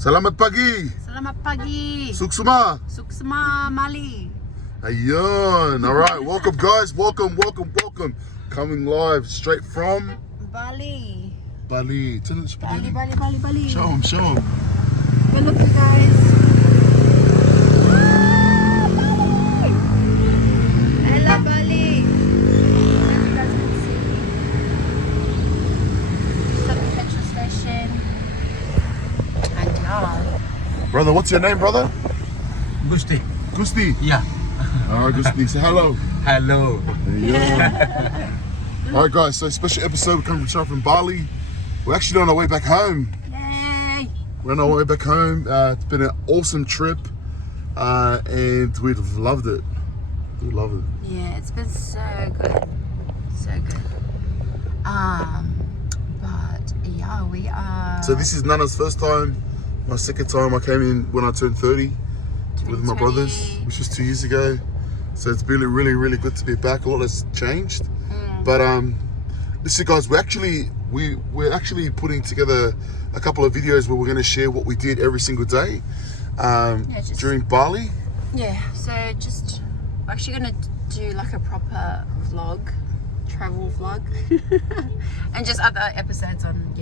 Selamat Pagi. Selamat Pagi. Suksuma. Suksma Mali. Ayun. All right. Welcome, guys. Welcome. Coming live straight from Bali. Bali. Bali. Show them. Good look, you guys. Bali. Hello, Bali. As you guys can see, just at the petrol station. And Brother, what's your name, brother? Gusti. Gusti. Yeah. All right, Gusti. Say hello. Hello. Yeah. All right, guys. So special episode. We're coming from Bali. We're actually on our way back home. yay. We're on our way back home. It's been an awesome trip, and we've loved it. We love it. Yeah, it's been so good. So good. But yeah, we are. So this is Nana's first time. My second time I came in when I turned 30 with my 2020. brothers, which was 2 years ago. So it's been really good to be back. A lot has changed. But listen, guys, we're actually putting together a couple of videos where we're going to share what we did every single day during Bali. Yeah, so just we're actually gonna do like a proper vlog, travel vlog, and just other episodes on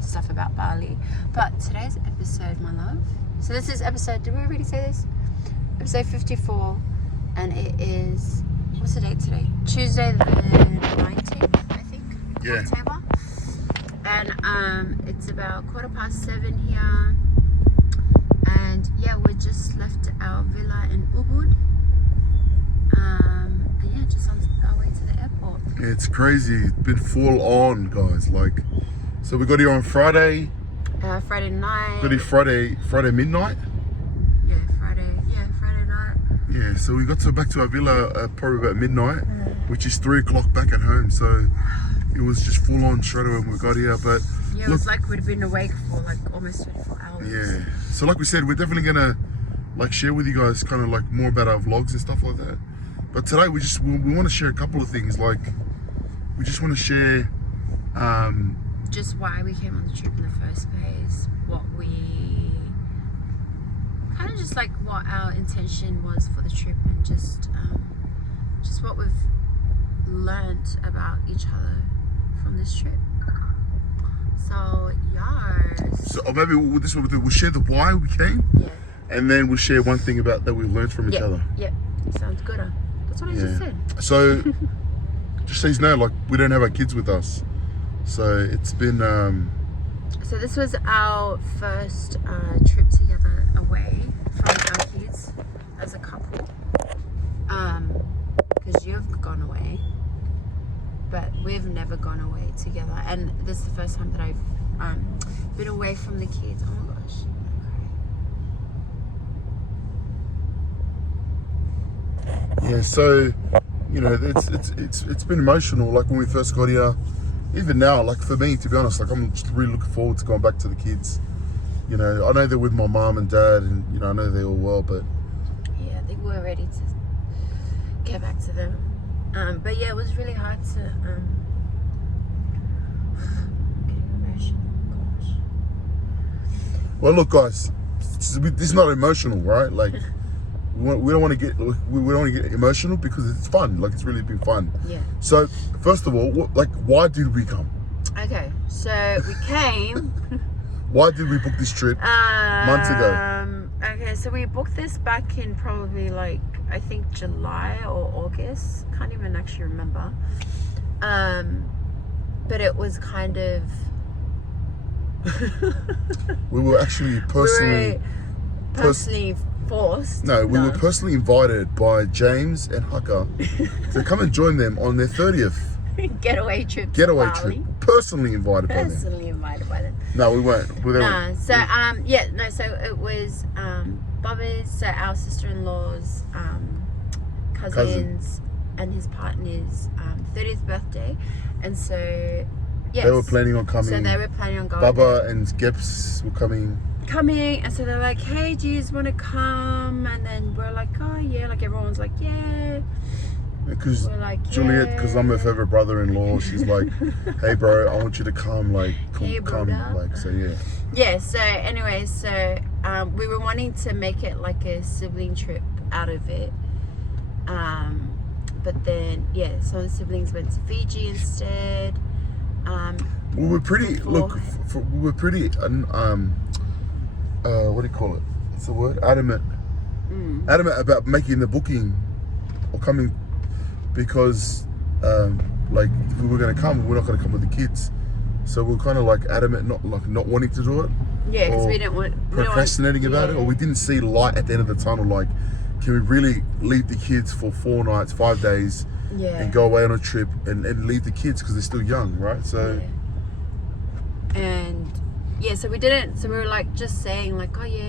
stuff about Bali. But today's episode, my love. So this is episode. Did we already say this? Episode 54, and it is what's the date today? Tuesday the 19th, I think. Yeah. October. And it's about 7:15 here. And yeah, we just left our villa in Ubud. And yeah, just on our way to the airport. It's crazy. It's been full on, guys. Like, so we got here on Friday. Friday night. Got here Friday midnight. Friday night. Yeah, so we got back to our villa probably about midnight, which is 3 o'clock back at home. So it was just full on straight away when we got here. But yeah, it was like we'd been awake for like almost 24 hours. yeah. So like we said, we're definitely gonna like share with you guys kind of like more about our vlogs and stuff like that. But today we want to share a couple of things. Like we just want to share just why we came on the trip in the first place, what we kind of just like what our intention was for the trip, and just what we've learnt about each other from this trip. So So or maybe we'll share the why we came, and then we'll share one thing about that we learned from each other. Yeah, sounds good. That's what I just said. So just so you know, like we don't have our kids with us, so it's been. So this was our first trip together away from our kids as a couple. Because you've gone away, but we've never gone away together, and this is the first time that I've been away from the kids. Oh my gosh. Yeah, so you know, it's been emotional. Like when we first got here, even now, like for me, to be honest, like I'm just really looking forward to going back to the kids. You know, I know they're with my mom and dad, and you know, I know they're all well, but yeah, they were ready to get back to them. But yeah, it was really hard to getting emotional. Gosh. well, look, guys, this is not emotional, right? Like we don't want to get emotional because it's fun. Like it's really been fun. Yeah. So first of all, why did we come? Okay, so we came. Why did we book this trip months ago? Okay, so we booked this back in probably like I think July or August. Can't even actually remember. But it was kind of. We were actually personally forced. No, we were personally invited by James and Haka to come and join them on their 30th getaway trip. Personally invited by them. Personally invited by them. No, we weren't. So it was Bobby's, so our sister-in-law's cousins and his partner's 30th birthday, and so yes, they were planning on coming. So they were planning on going. Baba and Geps were coming, and so they're like, "Hey, do you want to come?" And then we're like, "Oh yeah," like everyone's like, "Yeah." Because we're like, Juliet, because I'm her favorite brother-in-law, she's like, hey bro, I want you to come, like, Hey, come, brother. like, so yeah. Yeah, so anyway, so we were wanting to make it like a sibling trip out of it. But then, yeah, some of the siblings went to Fiji instead. We were pretty, before- look, we were pretty, what do you call it? What's the word? Adamant about making the booking or coming, because like if we were going to come, we're not going to come with the kids, so we're kind of like adamant, not wanting to do it. Yeah, because or we didn't want... procrastinating about it, or we didn't see light at the end of the tunnel. Like, can we really leave the kids for 4 nights, 5 days, and go away on a trip and leave the kids because they're still young, right? So and yeah, so we didn't, so we were like just saying like, oh yeah.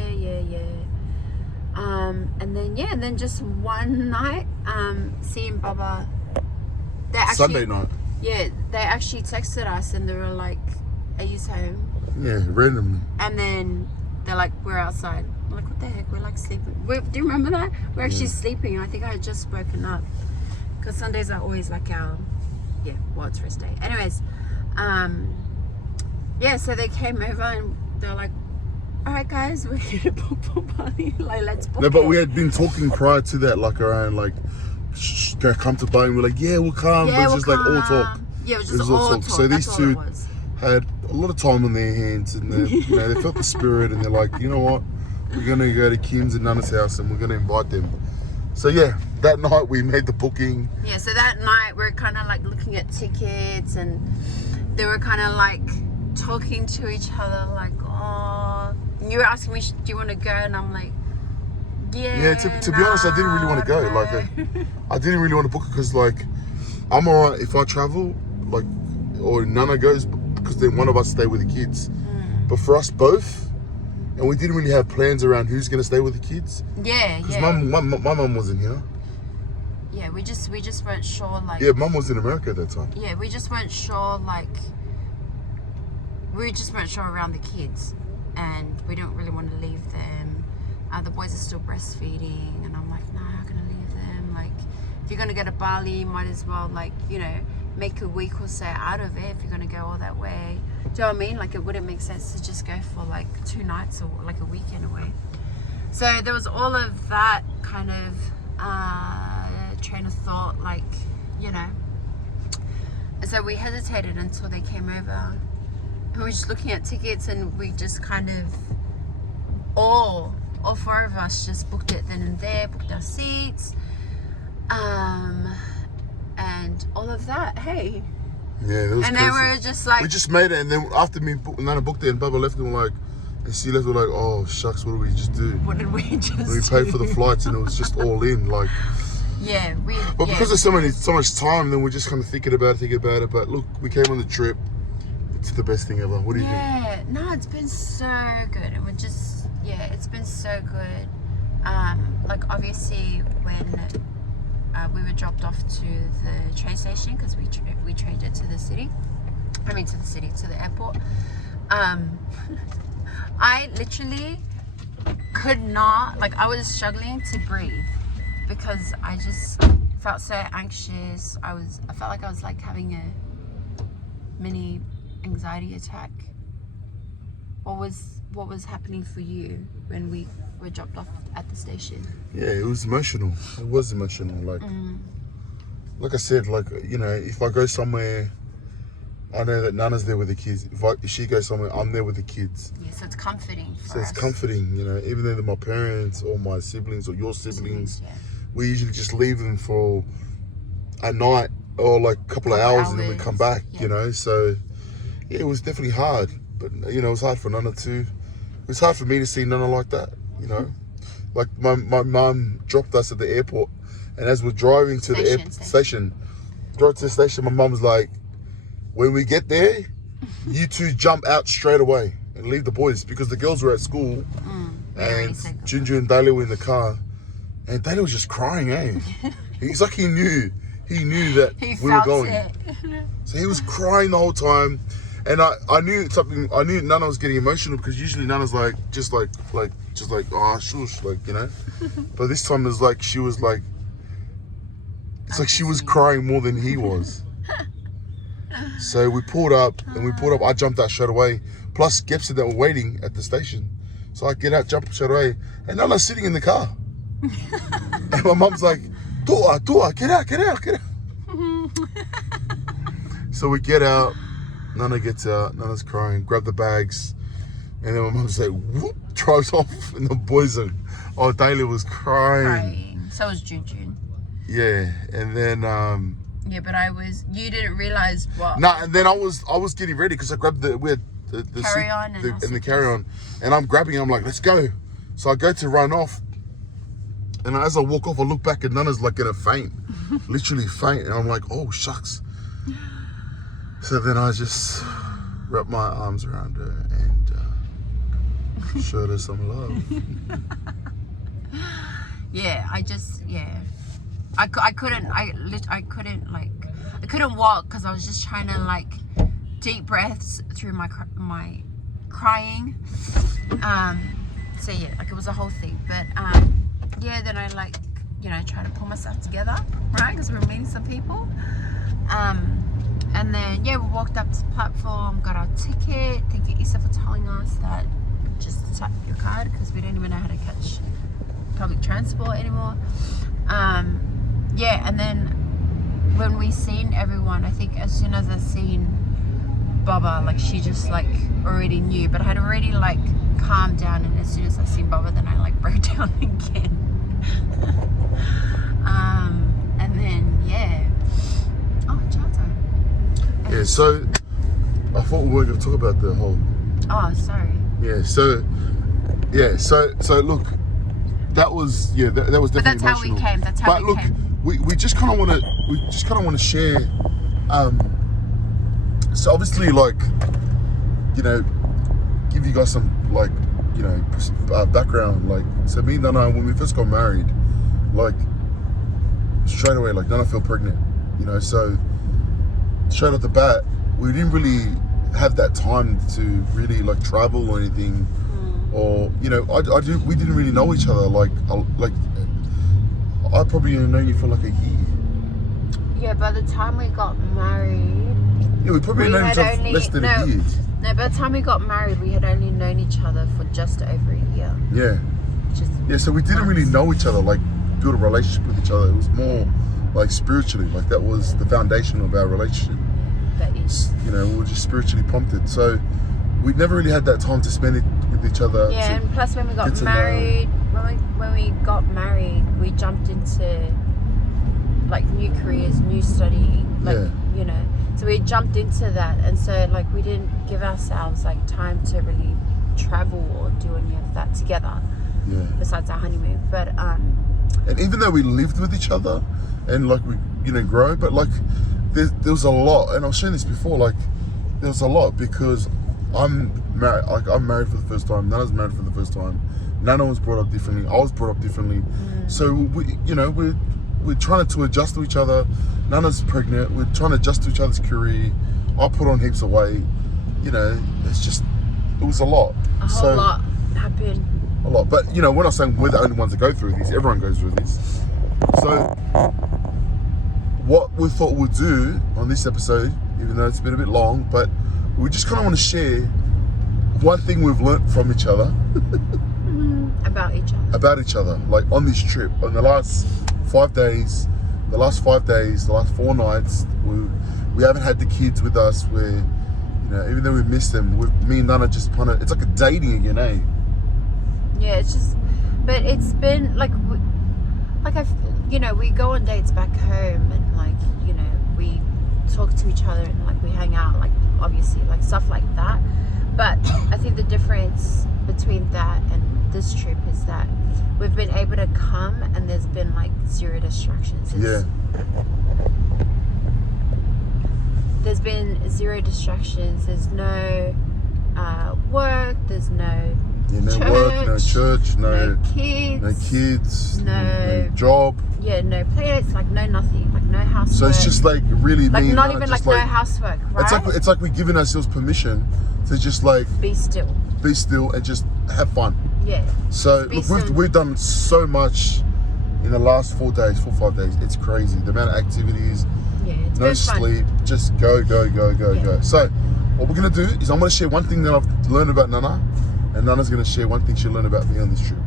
And then just one night, C and Baba, they actually, Sunday night, yeah, they actually texted us and they were like, are you home? yeah, randomly. And then they're like, we're outside. I'm like, what the heck? We're like sleeping. Do you remember that? We're actually sleeping. I think I had just woken up. Because Sundays are always like our, it's rest day. Anyways, so they came over and they're like, all right guys, we're here to book for Bali. Like, let's book No, but it. we had been talking prior to that, like around like, come to Bali. We're like, yeah, we'll come. But it's just like all talk. Yeah, it was It just was all talk. So That's these all two it was. had a lot of time on their hands, and they felt the spirit, and they're like, you know what, we're gonna go to Kim's and Nana's house, and we're gonna invite them. So yeah, that night we made the booking. Yeah, so that night we were kind of like looking at tickets, and they were kind of like talking to each other, like, oh, you were asking me, do you want to go? And I'm like, Yeah, to be honest, I didn't really want to go. Like, I didn't really want to book it because, like, I'm alright if I travel, like, or Nana goes, because then one of us stay with the kids. But for us both, and we didn't really have plans around who's gonna stay with the kids. Yeah, Because my mum wasn't here. Yeah, we just weren't sure, like. Yeah, mum was in America at that time. Yeah, we just weren't sure, like. We just weren't sure around the kids, and we don't really want to leave them. The boys are still breastfeeding, and I'm like, no, I'm not gonna leave them. Like, if you're gonna go to Bali, you might as well, like, you know, make a week or so out of it if you're gonna go all that way. Do you know what I mean? Like, it wouldn't make sense to just go for like 2 nights or like a weekend away. So there was all of that kind of train of thought, like, you know. And so we hesitated until they came over. And we were just looking at tickets, and we just kind of all 4 of us just booked it then and there, booked our seats, and all of that. Hey. Yeah, it was And crazy. then we were just like, We just made it, and then after Nana booked it and Baba left, and we're like, and she left, we're like, oh shucks, what did we just do? what did we just We paid for the flights, and it was just all in, like. Yeah, But because there's so much time, then we're just kind of thinking about it. But look, we came on the trip. It's the best thing ever. What do you think? Yeah, no, it's been so good, and we're just, it's been so good. Like, obviously when we were dropped off to the train station, because we trained it to the city. To the airport. I literally could not, like, I was struggling to breathe because I just felt so anxious. I felt like I was like having a mini anxiety attack. What was happening for you when we were dropped off at the station? Yeah, it was emotional. It was emotional. Like I said, like, you know, if I go somewhere, I know that Nana's there with the kids. If she goes somewhere, I'm there with the kids. Yeah, so it's comforting for So it's us. comforting, you know, even though they're my parents or my siblings or your siblings, Yeah. we usually just leave them for a night or like a couple of hours and then we come back, you know. So yeah, it was definitely hard, but you know, it was hard for Nana too. It was hard for me to see Nana like that, you know. Like my mum dropped us at the airport, and as we're driving to the station, my mum was like, when we get there, you two jump out straight away and leave the boys, because the girls were at school and Ginger and Dalia were in the car, and Dalia was just crying, eh? He's like, he knew that we were going. So he was crying the whole time, and I knew something. I knew Nana was getting emotional, because usually Nana's like just like oh shush, like, you know. But this time it was like she was like It's like she was crying more than he was. So we pulled up, I jumped out straight away. Plus, Gep said that we're waiting at the station. So I get out, jump straight away, and Nana's sitting in the car. And my mum's like, Tua, get out. So we get out, Nana gets out, Nana's crying, grab the bags, and then my mum's like, whoop, drives off, and the boys are, Daly was crying. So was Jun. Yeah, and then, yeah, but you didn't realise what. Nah, and then I was getting ready, because I grabbed the carry-on and the carry-on, and I'm grabbing it, I'm like, let's go. So I go to run off, and as I walk off, I look back, and Nana's like gonna faint, literally faint, and I'm like, oh, shucks. So then I just wrapped my arms around her and showed her some love. Yeah, I couldn't walk because I was just trying to like deep breaths through my crying. So yeah, like it was a whole thing. But yeah, then I like, you know, trying to pull myself together, right? Because we were meeting some people. And then yeah, we walked up to the platform, got our ticket. Thank you, Issa, for telling us that just tap your card because we didn't even know how to catch public transport anymore. Yeah, and then when we seen everyone, I think as soon as I seen Baba, like she just like already knew, but I had already like calmed down, and as soon as I seen Baba, then I like broke down again. And then yeah, oh, chow time. Yeah, so I thought we were going to talk about the whole. Oh, sorry. Yeah, so look, that was that was definitely But that's emotional. how we came. That's how we came. We just kind of want to share. So obviously, like, you know, give you guys some like, you know, background. Like, so me and Nana, when we first got married, like straight away, like Nana fell pregnant. You know, so straight off the bat, we didn't really have that time to really like travel or anything, or you know, we didn't really know each other. Like I probably only known you for like a year. Yeah, by the time we got married, yeah, we probably known each other less than a year. No, by the time we got married, we had only known each other for just over a year. Yeah. So we didn't really know each other, like build a relationship with each other. It was more like spiritually, like that was the foundation of our relationship. That is. You know, we were just spiritually prompted. So we never really had that time to spend it with each other. Yeah, and plus when we got married, when we got married, we jumped into like new careers, new study, like you know. So we jumped into that, and so like we didn't give ourselves like time to really travel or do any of that together. Yeah. Besides our honeymoon, but and even though we lived with each other, and like we, you know, grow, but like there was a lot, and I was sharing this before. Like there was a lot because I'm married. Like I'm married for the first time. Nana's married for the first time. Nana was brought up differently. I was brought up differently. So we, you know, we're trying to adjust to each other. Nana's pregnant. We're trying to adjust to each other's career. I put on heaps of weight. You know, it was a lot. A whole lot happened. A lot, but you know, we're not saying we're the only ones that go through this. Everyone goes through this. So, what we thought we'd do on this episode, even though it's been a bit long, but we just kind of want to share one thing we've learnt from each other. About each other, like on this trip, on the last 5 days, the last 4 nights, we haven't had the kids with us. Where, you know, even though we miss them, me and Nana just kind of, it's like a dating again, eh? Yeah, it's just, but it's been like you know, we go on dates back home, and like, you know, we talk to each other, and like we hang out, like obviously, like stuff like that. But I think the difference between that and this trip is that we've been able to come, and there's been like zero distractions. There's been zero distractions. There's no work. There's no work, no church, no kids, no job. Yeah, no playdates, like no nothing, like no housework. So it's just like really like mean, not even like no housework, right? It's like we're giving ourselves permission to just like be still and just have fun. Yeah. So look, we've done so much in the last 4 days, 4 or 5 days, it's crazy. The amount of activities, Yeah, it's no been fun. sleep, just go. Yeah. So, what we're gonna do is I'm gonna share one thing that I've learned about Nana, and Nana's gonna share one thing she learned about me on this trip.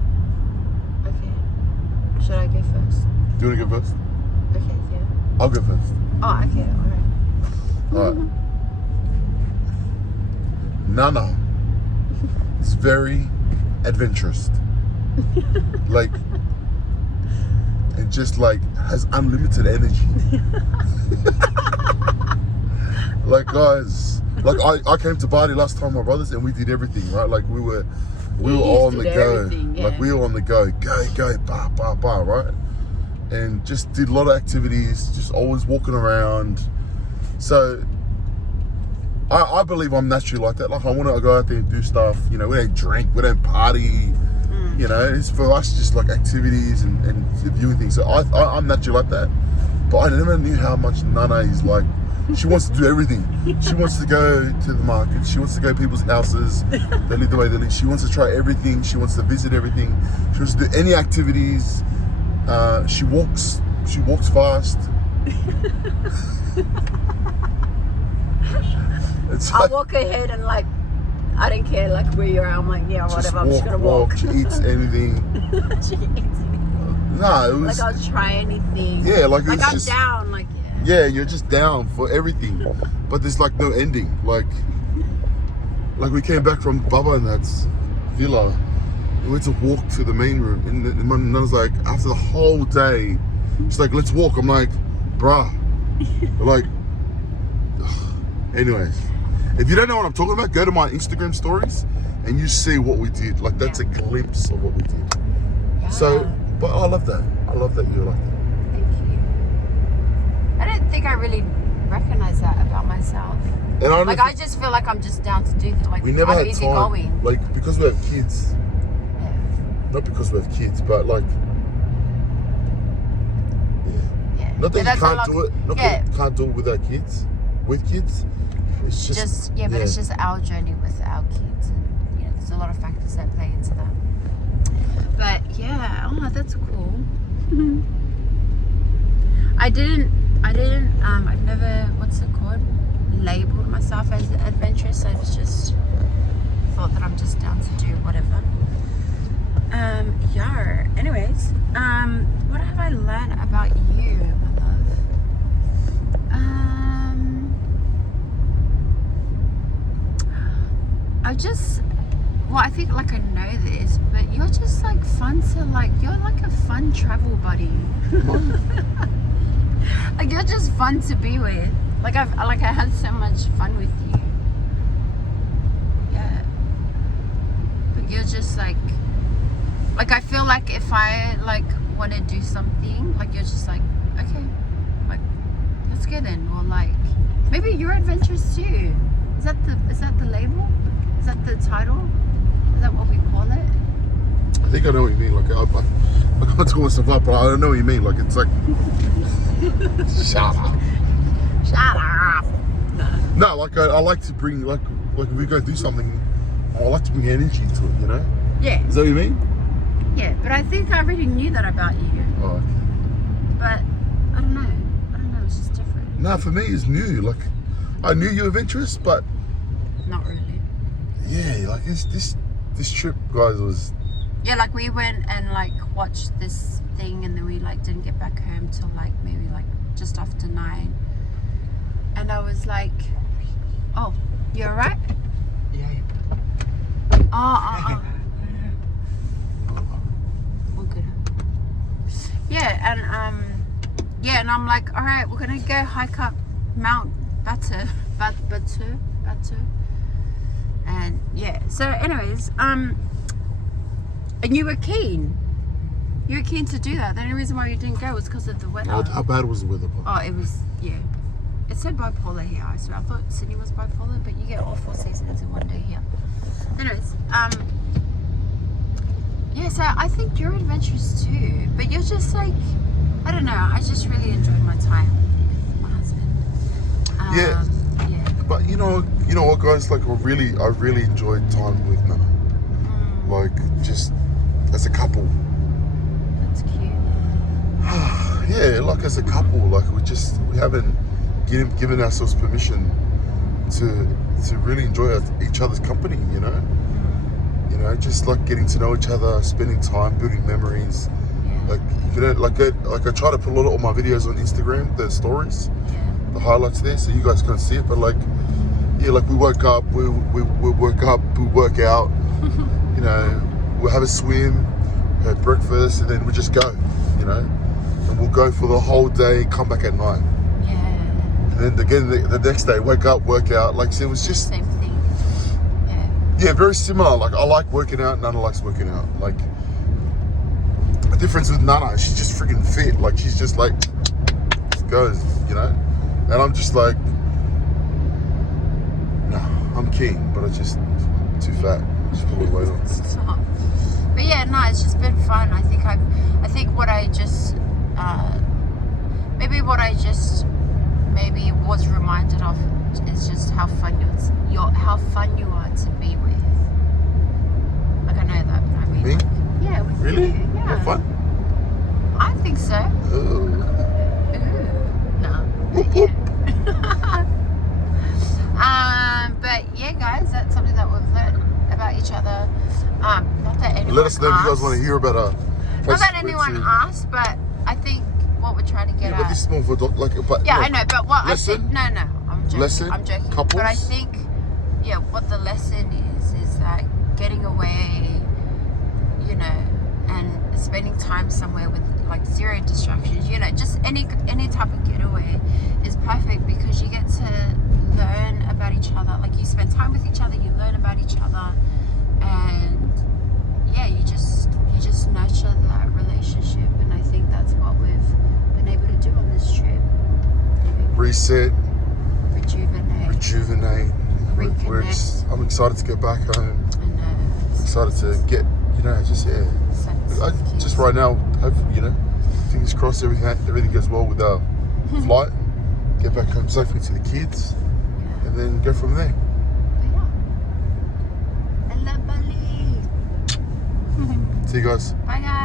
Okay. Should I go first? Do you wanna go first? Okay, yeah. I'll go first. Oh, okay, alright. Alright. Nana is very adventurous. Like, and just like has unlimited energy. Like, guys, like I came to Bali last time with my brothers and we did everything, right? Like we were all on the go. Yeah. Like we were on the go, ba, right? And just did a lot of activities, just always walking around. So I believe I'm naturally like that. Like I want to go out there and do stuff. You know, we don't drink, we don't party. You know, it's for us just like activities and viewing things. So I'm naturally like that. But I never knew how much Nana is like. She wants to do everything. She wants to go to the market. She wants to go to people's houses. They live the way they live. She wants to try everything. She wants to visit everything. She wants to do any activities. She walks fast. It's I'll like, walk ahead and like, I don't care like where you're at. I'm like, yeah, whatever. I'm just gonna walk. She eats anything. She eats anything. No, it was Like I'll try anything. yeah, like it was I'm just down. Like yeah, you're just down for everything. But there's like no ending. Like we came back from Baba and that's villa. We went to walk to the main room, and my Nana's like, after the whole day, she's like, let's walk. I'm like, bruh. Like, anyways, if you don't know what I'm talking about, go to my Instagram stories and you see what we did. Like, that's a glimpse of what we did. yeah. So, but I love that. I love that you're like that. Thank you. I don't think I really recognize that about myself. And I don't Like know I just feel like I'm just down to do things. Like we never I'm had easy time. going. Like, because we have kids. Yeah. Not because we have kids, but like, Yeah. not that Yeah, you that's a can't lot- do it. Not yeah. that you can't do it with our kids. With kids, it's just But it's just our journey with our kids, and there's a lot of factors that play into that. But yeah, oh, that's cool. I've never, what's it called? Labeled myself as adventurous. I was just thought that I'm just down to do whatever. Yeah. Anyways, what have I learned about you, my love? I think like I know this, but you're just like fun to like. You're like a fun travel buddy. Like you're just fun to be with. Like I had so much fun with you. Yeah. Like you're just like I feel like if I like want to do something, like you're just like, okay, like let's go then, or like maybe you're adventurous too. Is that the label? Is that the title? Is that what we call it? I think I know what you mean. Like I can't call myself up, but I don't know what you mean. Like it's like shut up. Shut up. No, like I like to bring like if we go do something, I like to bring energy to it. You know? Yeah. Is that what you mean? Yeah, but I think I already knew that about you. Oh. Okay. But I don't know. It's just different. No, for me it's new. Like I knew you were adventurous, but Not really. yeah, like this trip, guys, was. Yeah, like we went and like watched this thing, and then we like didn't get back home till like maybe like just after 9. And I was like, "Oh, you alright?" Yeah. Oh. All good. Yeah, and I'm like, all right, we're gonna go hike up Mount Batu. And yeah, so anyways, and you were keen. You were keen to do that. The only reason why you didn't go was because of the weather. How bad was the weather? Oh, it was, yeah. It said bipolar here, I swear. I thought Sydney was bipolar, but you get all 4 seasons in one day here. Anyways, yeah, so I think you're adventurous too, but you're just like, I don't know, I just really enjoyed my time with my husband. Yeah. Yeah. But you know what, guys? Like I really enjoyed time with Nana. Like just as a couple. That's cute. yeah, like as a couple, like we haven't given ourselves permission to really enjoy each other's company, you know. You know, just like getting to know each other, spending time, building memories. Yeah. Like you know, like I try to put a lot of all my videos on Instagram, the stories, the highlights there, so you guys can see it. But like, yeah, like we woke up, we woke up, we work out, you know, we'll have a swim, have breakfast, and then we just go, you know, and we'll go for the whole day, come back at night. Yeah. And then again the next day, wake up, work out. Like so it was just Same thing. yeah, very similar. Like I like working out, Nana likes working out. Like the difference with Nana, she's just freaking fit. Like she's just like goes, you know. And I'm just like, no, I'm keen, but I'm just too fat. Just put my weight on. Stop. But yeah, no, it's just been fun. I think what I just maybe was reminded of is just how fun you are to be with. Like I know that, but I mean, Me? like, yeah, with Really? you, yeah. Have fun? I think so. Ooh. No. Whoop, whoop. But yeah, guys, that's something that we've learned about each other. Not that anyone Let us know if you guys asked. want to hear about our. Not that anyone asked, but I think what we're trying to get Yeah, at. but this is more for like. But Yeah, look, I know, but what lesson? I think, no, I'm joking. Lesson? I'm joking. Couples? But I think, yeah, what the lesson is that getting away, you know, and spending time somewhere with like zero distractions, you know, just any type of getaway is perfect because you get to learn about each other. Like you spend time with each other, you learn about each other, and yeah, you just nurture that relationship. And I think that's what we've been able to do on this trip. Reset, Rejuvenate. Reconnect. I'm excited to get back home. And Excited to get, you know, just just right now, hopefully, you know, fingers crossed everything goes well with our flight. Get back home safely to the kids, and then go from there. I love Bali. See you guys. Bye guys.